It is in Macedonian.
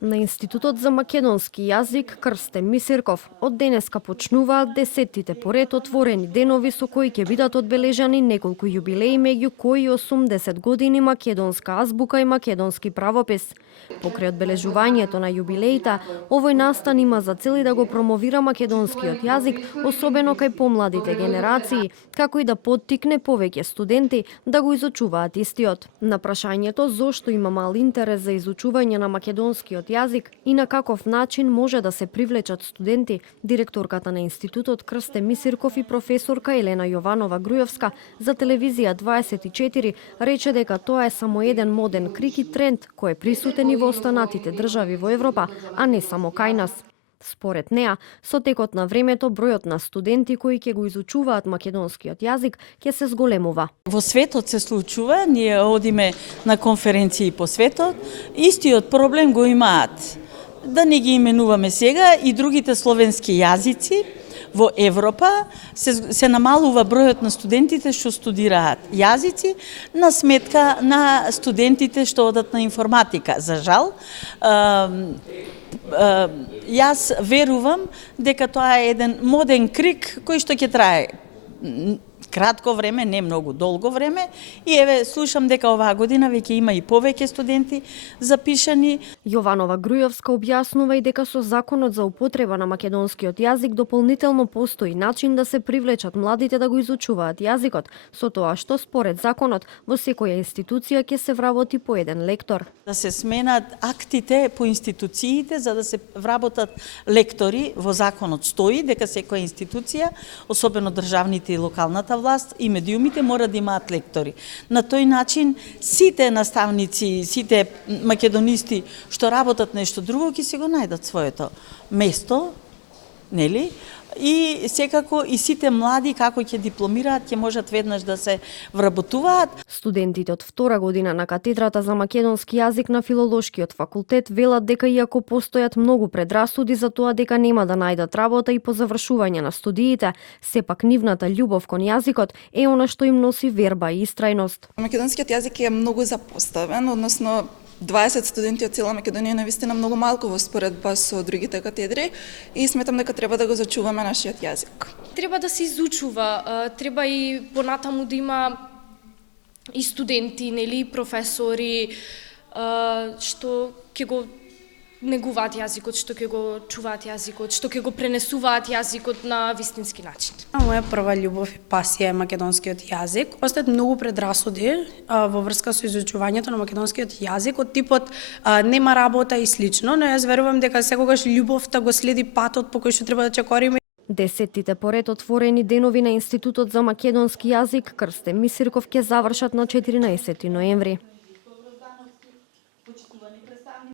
На Институтот за македонски јазик Крстен Мисирков од денеска почнуваат 10-тите поред отворени денови со кои ќе бидат одбележани неколку јубилеи, меѓу кои 80 години македонска азбука и македонски правопис. Покрај одбележувањето на јубилеите, овој настан има за цел да го промовира македонскиот јазик, особено кај помладите генерации, како и да поттикне повеќе студенти да го изучуваат истиот. На прашањето зошто има мал интерес за изучување на македонскиот јазик и на каков начин може да се привлечат студенти, директорката на Институтот Крстен Мисирков и професорка Елена Јованова Грујовска за телевизија 24 рече дека тоа е само еден моден крик и тренд кој е присутен и во останатите држави во Европа, а не само кај нас. Според неа, со текот на времето бројот на студенти кои ќе го изучуваат македонскиот јазик ќе се зголемува. Во светот се случува, ние одиме на конференции по светот, истиот проблем го имаат. Да не ги именуваме сега и другите словенски јазици во Европа се намалува бројот на студентите што студираат јазици на сметка на студентите што одат на информатика. За жал, јас верувам дека тоа е еден моден крик кој што ќе трае кратко време, не многу долго време, и еве слушам дека оваа година веќе има и повеќе студенти запишани. Јованова Грујовска објаснува и дека со законот за употреба на македонскиот јазик дополнително постои начин да се привлечат младите да го изучуваат јазикот, со тоа што според законот во секоја институција ќе се вработи по еден лектор. Да се сменат актите по институциите за да се вработат лектори, во законот стои дека секоја институција, особено државните и локалната власт и медиумите мора да имаат лектори. На тој начин сите наставници, сите македонисти што работат нешто друго ќе си го најдат своето место, нели? И секако и сите млади како ќе дипломираат ќе можат веднаш да се вработуваат. Студентите од втора година на катедрата за македонски јазик на Филолошкиот факултет велат дека иако постојат многу предрасуди за тоа дека нема да најдат работа и по завршување на студиите, сепак нивната љубов кон јазикот е она што им носи верба и истрајност. Македонскиот јазик е многу запоставен, односно 20 студенти од цела Македонија навистина многу малку во споредба со другите катедри и сметам дека треба да го зачуваме нашиот јазик. Треба да се изучува, треба и понатаму да има и студенти, нели, професори што ќе го негуваат јазикот, што ќе го чуваат јазикот, што ќе го пренесуваат јазикот на вистински начин. Моја прва љубов и пасија е македонскиот јазик. Постојат многу предрасуди во врска со изучувањето на македонскиот јазик од типот нема работа и слично, но јас верувам дека секогаш љубовта го следи патот по кој што треба да чекориме. 10-тите поред отворени денови на Институтот за македонски јазик Крстен Мисирков ќе завршат на 14 ноември.